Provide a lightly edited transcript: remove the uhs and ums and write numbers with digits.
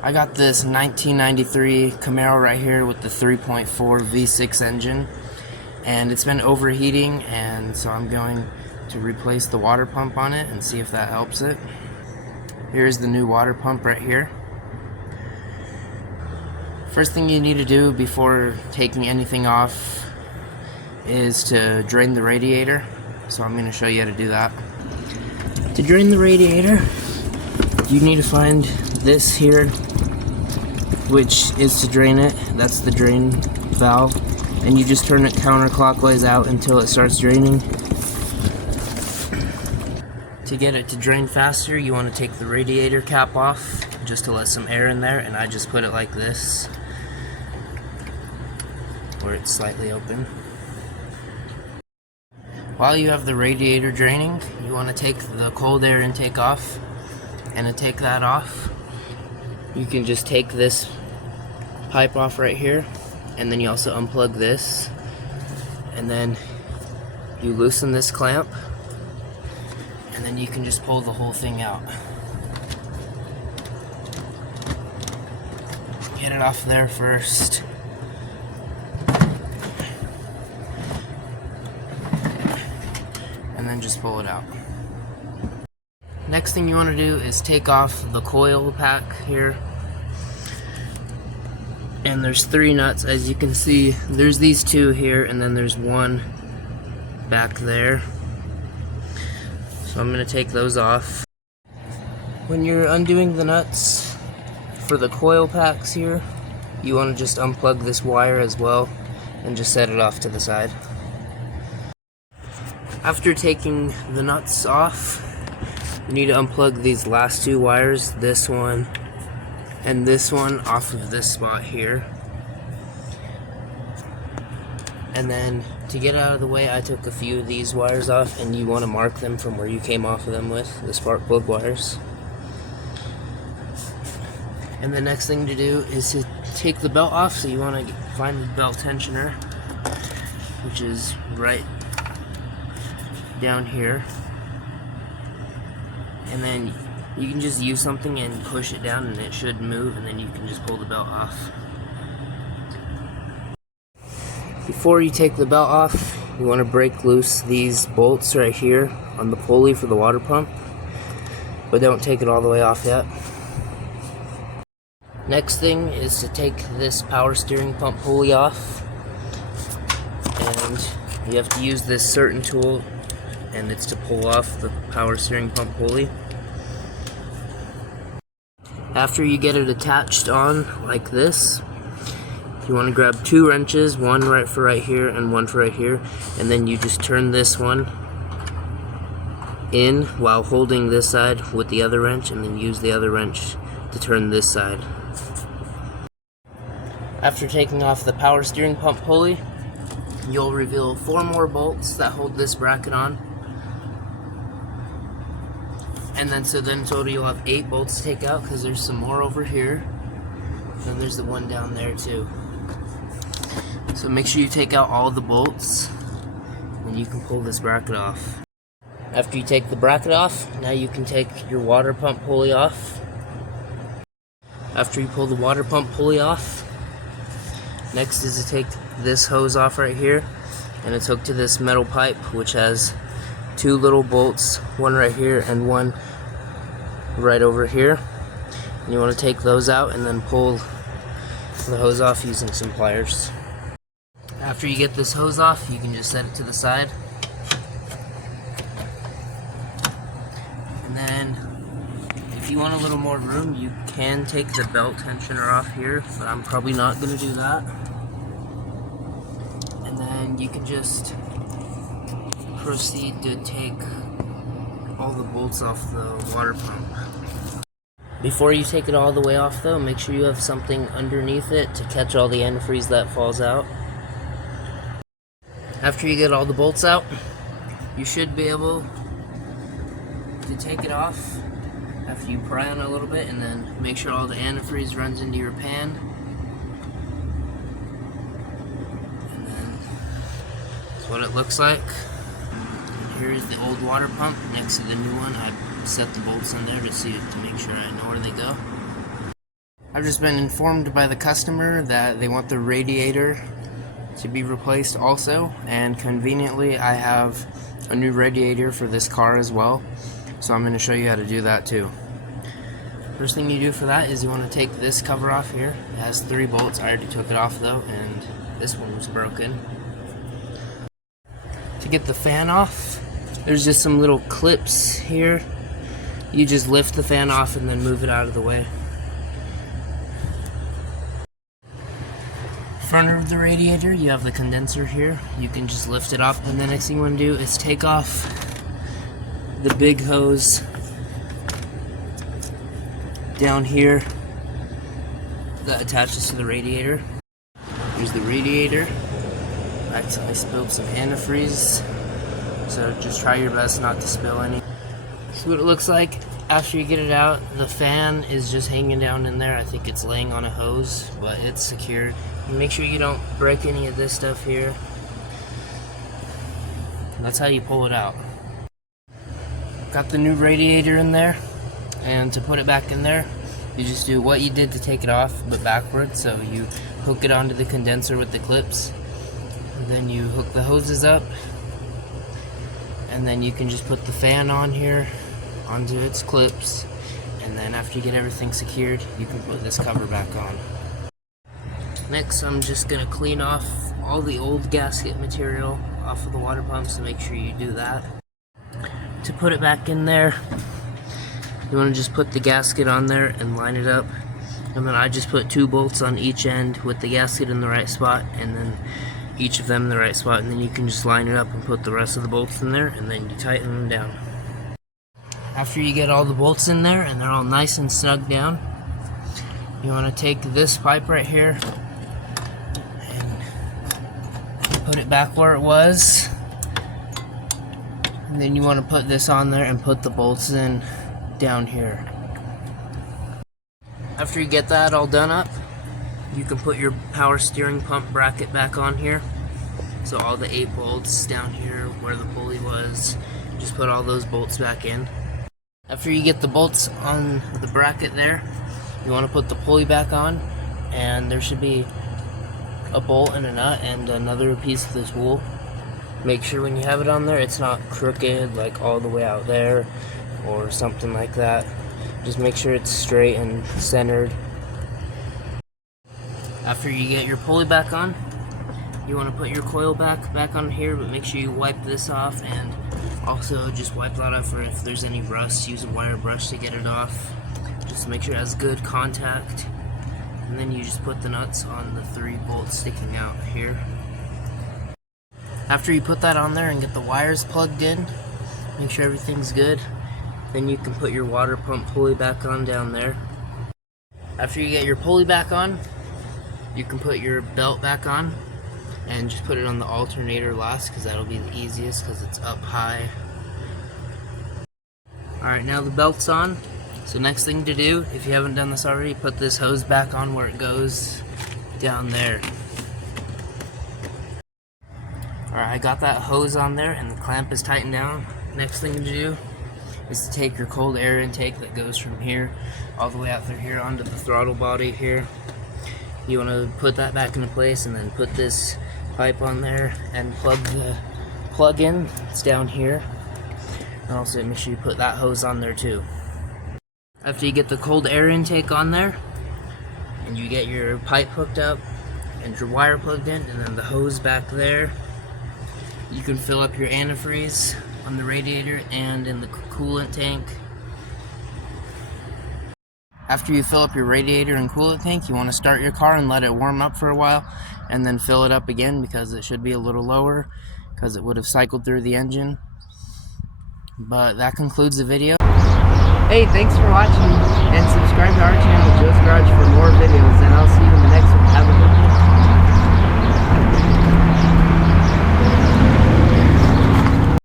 I got this 1993 Camaro right here with the 3.4 V6 engine, and it's been overheating, and so I'm going to replace the water pump on it and see if that helps it. Here's the new water pump right here. First thing you need to do before taking anything off is to drain the radiator, so I'm going to show you how to do that. To drain the radiator, you need to find this here, which is to drain it. That's the drain valve, and you just turn it counterclockwise out until it starts draining. To get it to drain faster, you want to take the radiator cap off just to let some air in there, and I just put it like this where it's slightly open. While you have the radiator draining, you want to take the cold air intake off, and to take that off, you can just take this pipe off right here, and then you also unplug this, and then you loosen this clamp, and then you can just pull the whole thing out. Get it off there first. And then just pull it out. Next thing you want to do is take off the coil pack here. And there's 3 nuts, as you can see. There's these 2 here, and then there's 1 back there. So I'm going to take those off. When you're undoing the nuts for the coil packs here, you want to just unplug this wire as well and just set it off to the side. After taking the nuts off, you need to unplug these last 2 wires, this one and this one, off of this spot here. And then to get out of the way, I took a few of these wires off, and you want to mark them from where you came off of them with the spark plug wires. And the next thing to do is to take the belt off, so you want to find the belt tensioner, which is right down here. And then you can just use something and push it down, and it should move, and then you can just pull the belt off. Before you take the belt off, you want to break loose these bolts right here on the pulley for the water pump, but don't take it all the way off yet. Next thing is to take this power steering pump pulley off, and you have to use this certain tool, and it's to pull off the power steering pump pulley. After you get it attached on like this, you want to grab 2 wrenches, one for right here and one for right here, and then you just turn this one in while holding this side with the other wrench, and then use the other wrench to turn this side. After taking off the power steering pump pulley, you'll reveal 4 more bolts that hold this bracket on. And then in total you'll have 8 bolts to take out, because there's some more over here. And there's the one down there too. So make sure you take out all the bolts, and you can pull this bracket off. After you take the bracket off, now you can take your water pump pulley off. After you pull the water pump pulley off, next is to take this hose off right here, and it's hooked to this metal pipe, which has 2 little bolts, one right here and one right over here. And you want to take those out and then pull the hose off using some pliers. After you get this hose off, you can just set it to the side. And then if you want a little more room, you can take the belt tensioner off here, but I'm probably not going to do that. And then you can just proceed to take all the bolts off the water pump. Before you take it all the way off though, make sure you have something underneath it to catch all the antifreeze that falls out. After you get all the bolts out, you should be able to take it off after you pry on it a little bit, and then make sure all the antifreeze runs into your pan. And then that's what it looks like. Here's the old water pump next to the new one. I set the bolts in there to make sure I know where they go. I've just been informed by the customer that they want the radiator to be replaced also, and conveniently I have a new radiator for this car as well, so I'm going to show you how to do that too. First thing you do for that is you want to take this cover off here. It has 3 bolts. I already took it off though, and this one was broken. To get the fan off, there's just some little clips here. You just lift the fan off and then move it out of the way. Front of the radiator, you have the condenser here. You can just lift it up, and the next thing you want to do is take off the big hose down here that attaches to the radiator. Here's the radiator. I spilled some antifreeze, so just try your best not to spill any. See what it looks like after you get it out. The fan is just hanging down in there. I think it's laying on a hose, but it's secured. Make sure you don't break any of this stuff here. That's how you pull it out. Got the new radiator in there, and to put it back in there, you just do what you did to take it off, but backwards. So you hook it onto the condenser with the clips, and then you hook the hoses up, and then you can just put the fan on here onto its clips, and then after you get everything secured, you can put this cover back on. Next, I'm just going to clean off all the old gasket material off of the water pump, so make sure you do that. To put it back in there, you want to just put the gasket on there and line it up. And then I just put 2 bolts on each end with the gasket in the right spot, and then each of them in the right spot, and then you can just line it up and put the rest of the bolts in there, and then you tighten them down. After you get all the bolts in there and they're all nice and snug down, you want to take this pipe right here and put it back where it was, and then you want to put this on there and put the bolts in down here. After you get that all done up, you can put your power steering pump bracket back on here. So all the 8 bolts down here where the pulley was, just put all those bolts back in. After you get the bolts on the bracket there, you want to put the pulley back on, and there should be a bolt and a nut and another piece of this wool. Make sure when you have it on there it's not crooked, like all the way out there or something like that. Just make sure it's straight and centered. After you get your pulley back on, you want to put your coil back on here, but make sure you wipe this off, and also just wipe that off for if there's any rust. Use a wire brush to get it off. Just make sure it has good contact. And then you just put the nuts on the 3 bolts sticking out here. After you put that on there and get the wires plugged in, make sure everything's good, then you can put your water pump pulley back on down there. After you get your pulley back on, you can put your belt back on, and just put it on the alternator last, because that'll be the easiest because it's up high. Alright, now the belt's on. So next thing to do, if you haven't done this already, put this hose back on where it goes down there. Alright, I got that hose on there and the clamp is tightened down. Next thing to do is to take your cold air intake that goes from here all the way out through here onto the throttle body here. You want to put that back into place, and then put this pipe on there and plug the plug in. It's down here. And also make sure you put that hose on there too. After you get the cold air intake on there, and you get your pipe hooked up and your wire plugged in, and then the hose back there, you can fill up your antifreeze on the radiator and in the coolant tank. After you fill up your radiator and coolant tank, you want to start your car and let it warm up for a while, and then fill it up again, because it should be a little lower because it would have cycled through the engine. But that concludes the video. Hey, thanks for watching, and subscribe to our channel, Joe's Garage, for more videos, and I'll see you in the next one. Have a good day.